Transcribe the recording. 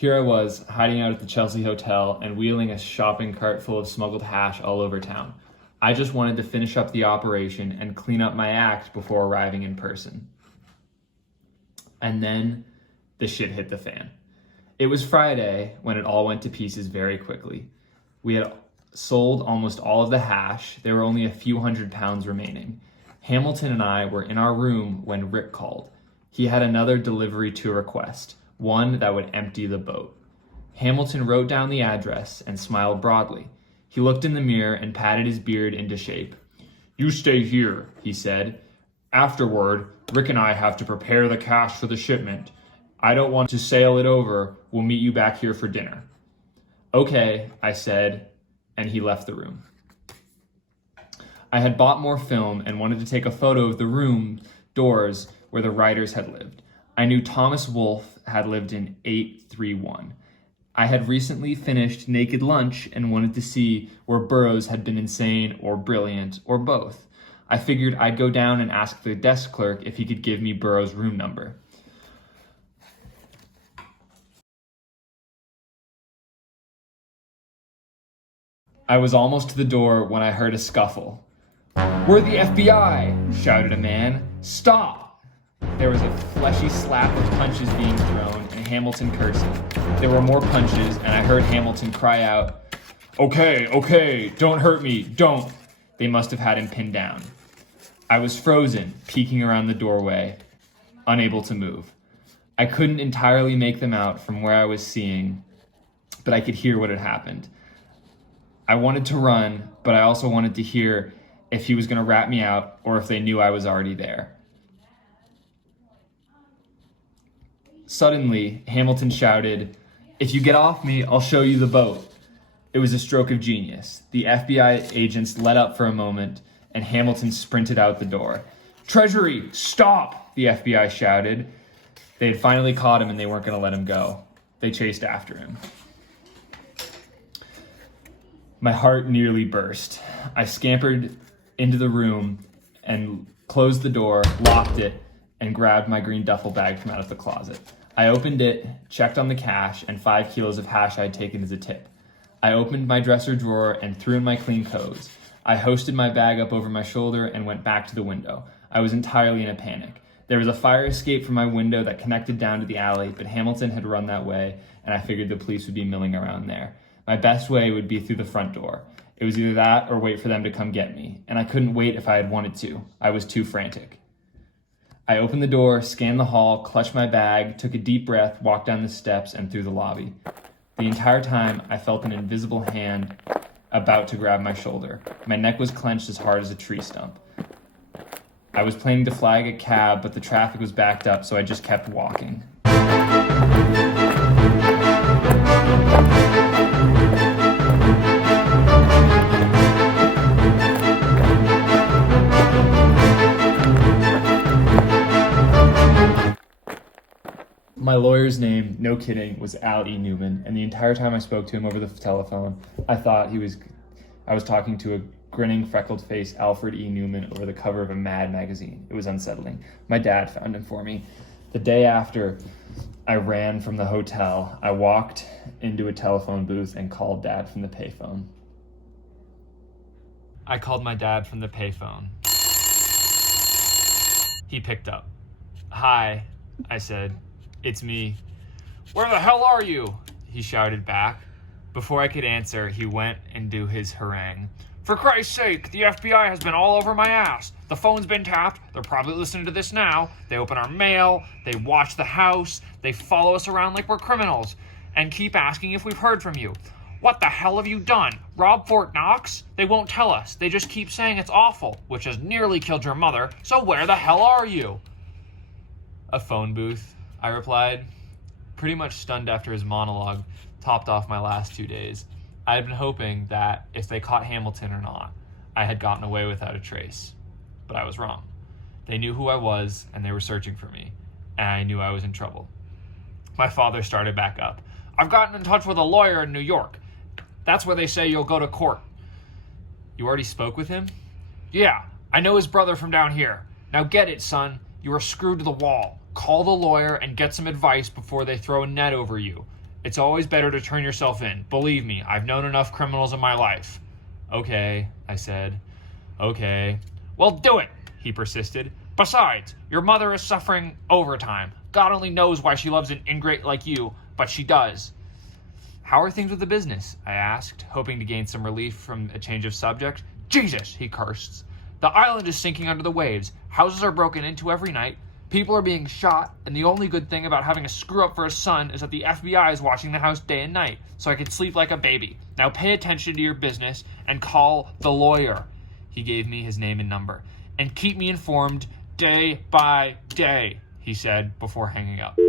Here I was, hiding out at the Chelsea Hotel and wheeling a shopping cart full of smuggled hash all over town. I just wanted to finish up the operation and clean up my act before arriving in person. And then the shit hit the fan. It was Friday when it all went to pieces very quickly. We had sold almost all of the hash. There were only a few £100 remaining. Hamilton and I were in our room when Rick called. He had another delivery to request, one that would empty the boat. Hamilton wrote down the address and smiled broadly. He looked in the mirror and patted his beard into shape. "You stay here," he said. "Afterward, Rick and I have to prepare the cash for the shipment. I don't want to sail it over. We'll meet you back here for dinner." "Okay," I said, and he left the room. I had bought more film and wanted to take a photo of the room doors where the writers had lived. I knew Thomas Wolfe had lived in 831. I had recently finished Naked Lunch and wanted to see where Burroughs had been insane or brilliant or both. I figured I'd go down and ask the desk clerk if he could give me Burroughs' room number. I was almost to the door when I heard a scuffle. "We're the FBI!" shouted a man. "Stop!" There was a fleshy slap of punches being thrown and Hamilton cursing. There were more punches and I heard Hamilton cry out, Okay, don't hurt me, don't." They must have had him pinned down. I was frozen, peeking around the doorway, unable to move. I couldn't entirely make them out from where I was seeing, but I could hear what had happened. I wanted to run, but I also wanted to hear if he was going to rat me out or if they knew I was already there. Suddenly, Hamilton shouted, "If you get off me, I'll show you the boat." It was a stroke of genius. The FBI agents let up for a moment, and Hamilton sprinted out the door. "Treasury, stop!" the FBI shouted. They had finally caught him and they weren't going to let him go. They chased after him. My heart nearly burst. I scampered into the room and closed the door, locked it, and grabbed my green duffel bag from out of the closet. I opened it, checked on the cash, and 5 kilos of hash I had taken as a tip. I opened my dresser drawer and threw in my clean clothes. I hoisted my bag up over my shoulder and went back to the window. I was entirely in a panic. There was a fire escape from my window that connected down to the alley, but Hamilton had run that way, and I figured the police would be milling around there. My best way would be through the front door. It was either that or wait for them to come get me, and I couldn't wait if I had wanted to. I was too frantic. I opened the door, scanned the hall, clutched my bag, took a deep breath, walked down the steps, and through the lobby. The entire time, I felt an invisible hand about to grab my shoulder. My neck was clenched as hard as a tree stump. I was planning to flag a cab, but the traffic was backed up, so I just kept walking. My lawyer's name, no kidding, was Al E. Newman, and the entire time I spoke to him over the telephone, I thought I was talking to a grinning, freckled-faced Alfred E. Newman over the cover of a Mad magazine. It was unsettling. My dad found him for me. The day after I ran from the hotel, I walked into a telephone booth and called Dad from the payphone. I called my dad from the payphone. He picked up. "Hi," I said. "It's me." "Where the hell are you?" he shouted back. Before I could answer, he went into his harangue. "For Christ's sake, the FBI has been all over my ass. The phone's been tapped. They're probably listening to this now. They open our mail. They watch the house. They follow us around like we're criminals and keep asking if we've heard from you. What the hell have you done? Rob Fort Knox? They won't tell us. They just keep saying it's awful, which has nearly killed your mother. So where the hell are you?" "A phone booth," I replied, pretty much stunned after his monologue topped off my last 2 days. I had been hoping that if they caught Hamilton or not, I had gotten away without a trace. But I was wrong. They knew who I was, and they were searching for me, and I knew I was in trouble. My father started back up. "I've gotten in touch with a lawyer in New York. That's where they say you'll go to court." "You already spoke with him?" "Yeah, I know his brother from down here. Now get it, son. You are screwed to the wall. Call the lawyer and get some advice before they throw a net over you. It's always better to turn yourself in. Believe me, I've known enough criminals in my life. Okay, I said. Okay. Well, do it, he persisted. Besides, your mother is suffering overtime. God only knows why she loves an ingrate like you, but she does. How are things with the business? I asked, hoping to gain some relief from a change of subject. Jesus, he cursed. The island is sinking under the waves. Houses are broken into every night. People are being shot, and the only good thing about having a screw-up for a son is that the FBI is watching the house day and night, so I can sleep like a baby. Now pay attention to your business and call the lawyer. He gave me his name and number. And keep me informed day by day, he said before hanging up.